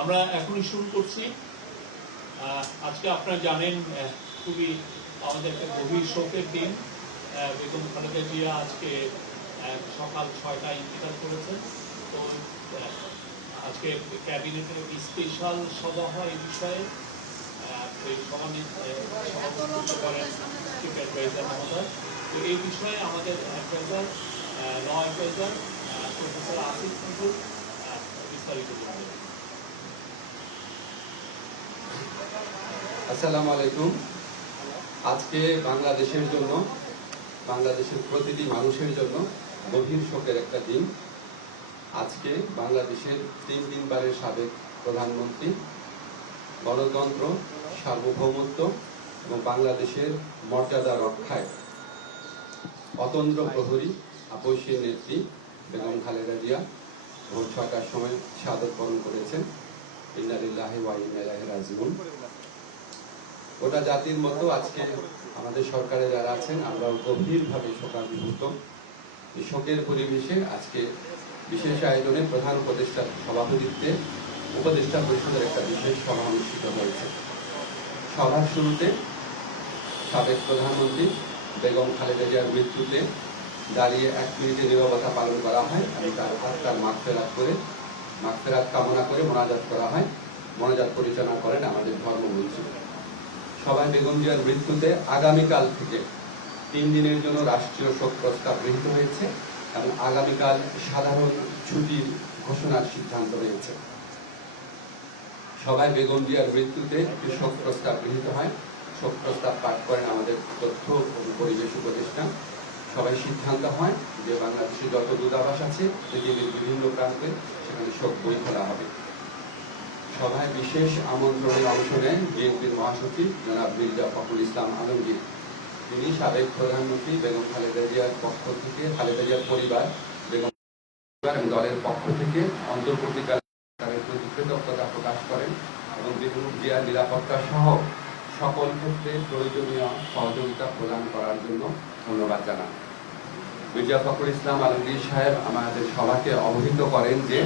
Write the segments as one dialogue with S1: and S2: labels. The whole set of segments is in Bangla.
S1: আমরা এখনই শুরু করছি। আজকে আপনারা জানেন খুবই আমাদের একটা গভীর শোকের দিন। বেগম খালেদা জিয়া আজকে সকাল ছয়টায় ইন্তেকাল করেছেন। তো আজকে ক্যাবিনেটের একটি স্পেশাল সভা হয় এই বিষয়ে। তো এই বিষয়ে আমাদের adviser law adviser professor Asif বিস্তারিত বলবেন
S2: আসসালামু আলাইকুম। আজকে বাংলাদেশের জন্য, বাংলাদেশের প্রতিটি মানুষের জন্য গভীর শোকের একটা দিন। আজকে বাংলাদেশের তিন তিনবারের সাবেক প্রধানমন্ত্রী, গণতন্ত্র, সার্বভৌমত্ব এবং বাংলাদেশের মর্যাদা রক্ষায় অতন্দ্র প্রহরী, আপসীয় নেত্রী বেগম খালেদা জিয়া ভোর ছটার সময় শাহাদত বরণ করেছেন। ইন্নালিল্লাহি ওয়া ইন্না ইলাইহি রাজিউন। গোটা জাতির মতো আজকে আমাদের সরকারে যারা আছেন, আমরাও গভীরভাবে শোকাভিভূত এই শোকের পরিবেশে আজকে বিশেষ আয়োজনে প্রধান উপদেষ্টার সভাপতিত্বে উপদেষ্টা পরিষদের একটা বিশেষ সভা অনুষ্ঠিত হয়েছে। সভার শুরুতে সাবেক প্রধানমন্ত্রী বেগম খালেদা জিয়ার মৃত্যুতে দাঁড়িয়ে এক মিনিটে নীরবতা পালন করা হয় এবং তার আত্মার মাগফেরাত করে মাগফেরাত কামনা করে মোনাজাত করা হয়। মোনাজাত পরিচালনা করেন আমাদের ধর্মমন্ত্রী। সবাই বেগম জিয়ার মৃত্যুতে আগামীকাল থেকে তিন দিনের জন্য রাষ্ট্রীয় শোক প্রস্তাব গৃহীত হয়েছে এবং আগামীকাল সাধারণ ছুটির ঘোষণার সিদ্ধান্ত রয়েছে। সবাই বেগম জিয়ার মৃত্যুতে শোক প্রস্তাব গৃহীত হয়। শোক প্রস্তাব পাঠ করেন আমাদের তথ্য ও পরিবেশ উপদেষ্টা। সবাই সিদ্ধান্ত হয় যে বাংলাদেশে যত দূতাবাস আছে, পৃথিবীর বিভিন্ন প্রান্তে সেখানে শোক বই খোলা হবে। সভায় বিশেষ আমন্ত্রণে অংশ নেন বিএনপির মহাসচিব জনাব মির্জা ফখরুল ইসলাম আলমগীর। তিনি সাবেক প্রধানমন্ত্রী বেগম খালেদা জিয়ার পক্ষ থেকে, খালেদা জিয়ার পরিবার, বেগম দলের পক্ষ থেকে অন্তর্বর্তীকালে প্রতি কৃতজ্ঞতা প্রকাশ করেন এবং বেগম জিয়ার নিরাপত্তা সহ সকল ক্ষেত্রে প্রয়োজনীয় সহযোগিতা প্রদান করার জন্য ধন্যবাদ জানান। মির্জা ফখরুল ইসলাম আলমগীর সাহেব আমাদের সভাকে অবহিত করেন যে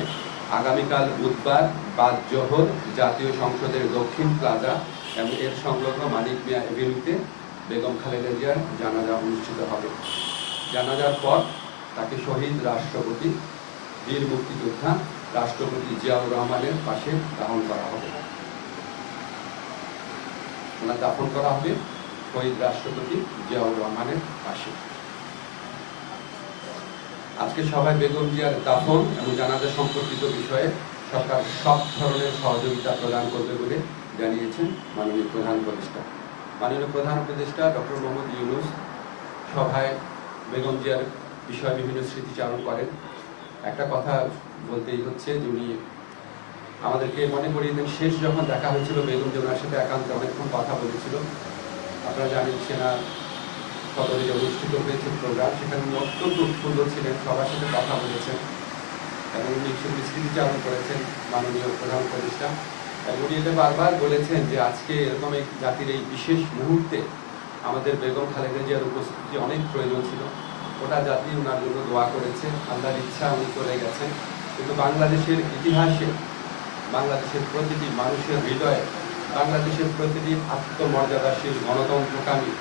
S2: আগামীকাল বুধবার বাদ জোহর জাতীয় সংসদের দক্ষিণ প্লাজা এবং এর সংলগ্ন মানিক মিয়া এভিনিউতে বেগম খালেদা জিয়ার জানাজা অনুষ্ঠিত হবে। জানাজার পর তাকে শহীদ রাষ্ট্রপতি, বীর মুক্তিযোদ্ধা রাষ্ট্রপতি জিয়াউর রহমানের পাশে দাহন করা হবে। ওনার দাফন করা হবে শহীদ রাষ্ট্রপতি জিয়াউর রহমানের পাশে। আজকে সবাই বেগম জিয়ার দাফন এবং জানাজা সম্পর্কিত বিষয়ে সরকার সব ধরনের সহযোগিতা প্রদান করবে বলে জানিয়েছেন মাননীয় প্রধান উপদেষ্টা। মাননীয় প্রধান উপদেষ্টা ডক্টর মোহাম্মদ ইউনুস সভায় বেগম জিয়ার বিষয়ে বিভিন্ন স্মৃতিচারণ করেন। একটা কথা বলতেই হচ্ছে যে উনি আমাদেরকে মনে করিয়ে দেন, শেষ যখন দেখা হয়েছিল, বেগম জিয়া ওনার সাথে একান্তে অনেকক্ষণ কথা বলেছিল। আপনারা জানেন সেনা সদরে অনুষ্ঠিত হয়েছে প্রোগ্রাম সেখানে উনি অত্যন্ত উৎফুল্ল ছিলেন, সবার সাথে কথা বলেছেন। এবং উনি স্মৃতিচারণ করেছেন, মাননীয় প্রধান উপদেষ্টা। এবং এটা বারবার বলেছেন যে আজকে এরকম এক জাতির এই বিশেষ মুহূর্তে আমাদের বেগম খালেদা জিয়ার উপস্থিতি অনেক প্রয়োজন ছিল। ওটা জাতি ওনার জন্য দোয়া করেছে, আল্লাহর ইচ্ছা উনি চলে গেছেন। কিন্তু বাংলাদেশের ইতিহাসে, বাংলাদেশের প্রতিটি মানুষের হৃদয়ে, বাংলাদেশের প্রতিটি আত্মমর্যাদাশীল গণতন্ত্রকামী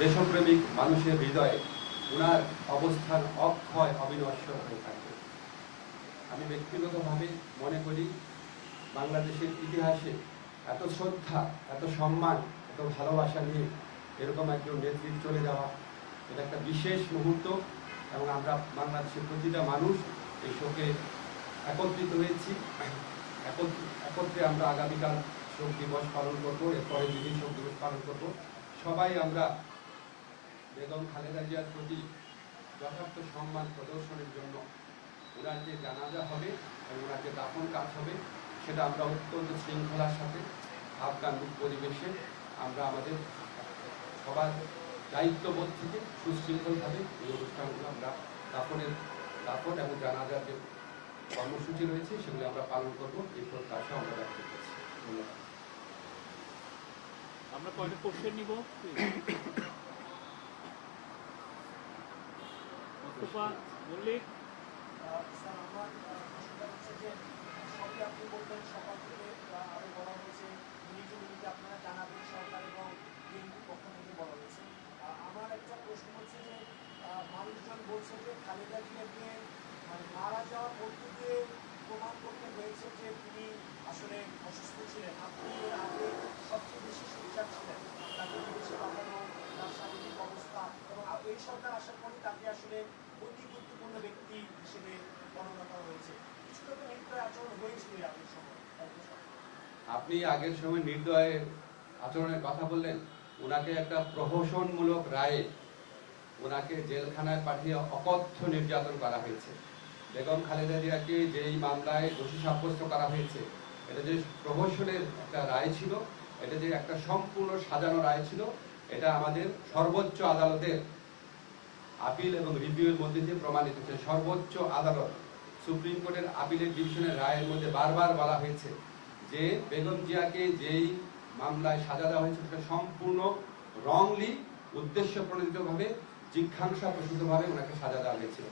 S2: দেশপ্রেমিক মানুষের হৃদয়ে ওনার অবস্থান অক্ষয় অবিনশ্বর হয়ে থাকবে আমি ব্যক্তিগতভাবে মনে করি, বাংলাদেশের ইতিহাসে এত শ্রদ্ধা, এত সম্মান, এত ভালোবাসা নিয়ে এরকম একজন নেতৃত্ব চলে যাওয়া, এটা একটা বিশেষ মুহূর্ত এবং আমরা বাংলাদেশের প্রতিটা মানুষ এই শোকে একত্রিত হয়েছি। একত্রে আমরা আগামীকাল শোক দিবস পালন করব, এরপরে যেদিন শোক দিবস পালন করব। সবাই আমরা বেগম খালেদা জিয়ার প্রতি যথার্থ সম্মান প্রদর্শনের জন্য ওনার যে জানাজা হবে এবং ওনার যে দাফন কাজ হবে, সেটা আমরা অত্যন্ত শৃঙ্খলার সাথে আফগান পরিবেশে আমরা আমাদের সবার দায়িত্ববোধ থেকে সুশৃঙ্খলভাবে এই অনুষ্ঠানগুলো আমরা দাফনের, দাফন এবং জানাজার যে কর্মসূচি রয়েছে, সেগুলো আমরা পালন করব। এই প্রত্যাশা আমরা করছি। ধন্যবাদ।
S1: আমরা কয়টা কোশ্চেন নিব? মোস্তফা মল্লিক
S3: স্যার আমার প্রশ্নটা হচ্ছে যে যেমনটি আপনি বললেন সকাল থেকে আরও আরও বলা হয়েছে নিজ আপনারা জানাবেন সরকার এবং বিএনপির পক্ষ থেকে বলা হয়েছে আহ, আমার একটা প্রশ্ন হচ্ছে যে আহ, মানুষজন বলছে যে খালেদা জিয়াকে মানে মারা যাওয়ার মধ্য দিয়ে প্রমাণ করতে হয়েছে যে তিনি আসলে অসুস্থ ছিলেন আপনি এর আগে সবচেয়ে বেশি সোচ্চার ছিলেন তাকে বিদেশে পাঠানো তার শারীরিক অবস্থা এবং আ- এই সরকার আসার পরে তাকে আসলে অতি গুরুত্বপূর্ণ ব্যক্তি হিসেবে গণনা করা হয়েছে কিছুটা তো নির্দয় আচরণ হয়েছিল এই আগের সময় একই সময়।
S2: আপনি আগের সময় নির্দয়ের আচরণের কথা বললেন, ওনাকে একটা প্রহসনমূলক রায়ে ওনাকে জেলখানায় পাঠিয়ে অকথ্য নির্যাতন করা হয়েছে। বেগম খালেদা জিয়াকে যেই মামলায় দোষী সাব্যস্ত করা হয়েছে, এটা যে প্রহসনের একটা রায় ছিল, এটা যে একটা সম্পূর্ণ সাজানো রায় ছিল, এটা আমাদের সর্বোচ্চ আদালতের আপিল এবং রিভিউয়ের মধ্যে দিয়ে প্রমাণিত হয়েছে। সর্বোচ্চ আদালত সুপ্রিম কোর্টের আপিলের ডিভিশনের রায়ের মধ্যে বারবার বলা হয়েছে যে বেগম জিয়াকে যেই মামলায় সাজা দেওয়া হয়েছে, সেটা সম্পূর্ণ রংলি উদ্দেশ্য প্রণোদিতভাবে জিজ্ঞাসা প্রসূতভাবে ওনাকে সাজা দেওয়া হয়েছিল।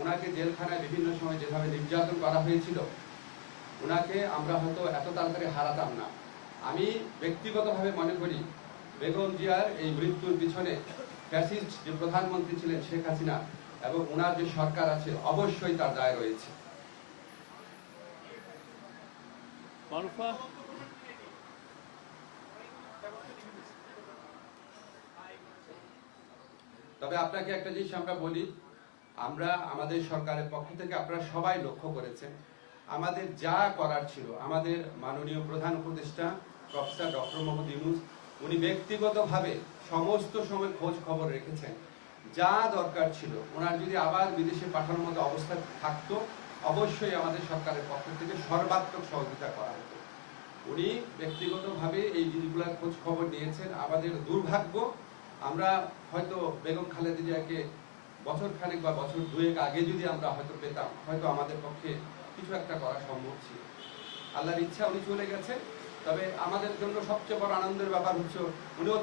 S2: ওনাকে জেলখানায় বিভিন্ন সময় যেভাবে নির্যাতন করা হয়েছিল, ওনাকে আমরা হয়তো এত তাড়াতাড়ি হারাতাম না। আমি ব্যক্তিগতভাবে মনে করি, বেগম জিয়ার এই মৃত্যুর পিছনে ফ্যাসিস্ট যে প্রধানমন্ত্রী ছিলেন শেখ হাসিনা এবং ওনার যে সরকার আছে, অবশ্যই তার দায় রয়েছে।
S1: মারুফা
S2: তবে আপনাকে একটা জিনিস আমরা বলি, আমরা আমাদের সরকারের পক্ষ থেকে আপনারা সবাই লক্ষ্য করেছেন, আমাদের যা করার ছিল, আমাদের মাননীয় প্রধান উপদেষ্টা প্রফেসর ডক্টর মোহাম্মদ ইউনুস, উনি ব্যক্তিগতভাবে সমস্ত সময় খোঁজ খবর রেখেছেন। যা দরকার ছিল, ওনার যদি আবার বিদেশে পাঠানোর মতো অবস্থা থাকতো অবশ্যই আমাদের সরকারের পক্ষ থেকে সর্বাত্মক সহযোগিতা করা হতো। উনি ব্যক্তিগতভাবে এই জিনিসগুলোর খোঁজ খবর নিয়েছেন। আমাদের দুর্ভাগ্য, আমরা হয়তো বেগম খালেদা জিয়াকে বছর খানেক বা বছর দুয়েক আগে যদি আমরা হয়তো পেতাম, হয়তো আমাদের পক্ষে কিছু একটা করা সম্ভব ছিল। আল্লাহর ইচ্ছা, উনি চলে গেছে। তবে আমাদের জন্য সবচেয়ে বড় আনন্দের ব্যাপার হচ্ছে, উনিও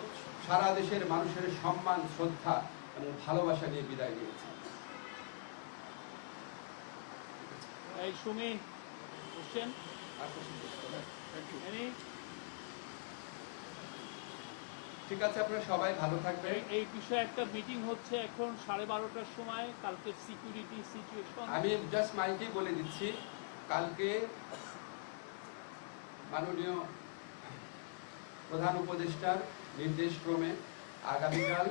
S2: সারা দেশের মানুষের সম্মান, শ্রদ্ধা এবং ভালোবাসা নিয়ে বিদায় নিয়েছেন।
S1: এই সুমি কোশ্চেন এনি
S2: ঠিক আছে আপনারা সবাই ভালো থাকবেন।
S1: এই- এই বিষয়ে একটা মিটিং হচ্ছে এখন সাড়ে বারোটার সময়। কালকে সিকিউরিটি সিচুয়েশন
S2: আমি জাস্ট মাইকেই বলে দিচ্ছি কালকে মাননীয় প্রধান উপদেষ্টার নির্দেশক্রমে আগামীকাল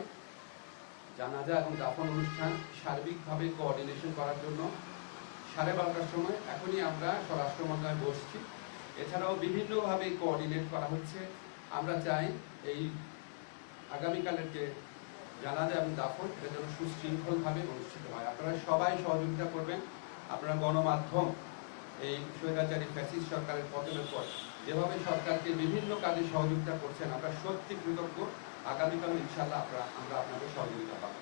S2: জানাজা এবং দাফন অনুষ্ঠান সার্বিকভাবে কোঅর্ডিনেশন করার জন্য সাড়ে বারোটার সময় এখনই আমরা স্বরাষ্ট্র মন্ত্রণালয়ে বসছি। এছাড়াও বিভিন্নভাবে কোঅর্ডিনেট করা হচ্ছে। আমরা চাই এই আগামীকালের যে জানাজা এবং দাফন, এটা যেন সুশৃঙ্খলভাবে অনুষ্ঠিত হয়। আপনারা সবাই সহযোগিতা করবেন। আপনারা গণমাধ্যম, এই স্বৈরাচারী ফ্যাসিস্ট সরকারের পতনের পর যেভাবে সরকারকে বিভিন্ন কাজে সহযোগিতা করছেন, আমরা সত্যি কৃতজ্ঞ। আগামীকাল ইনশাল্লাহ আপনারা, আমরা আপনাদের সহযোগিতা পাবো।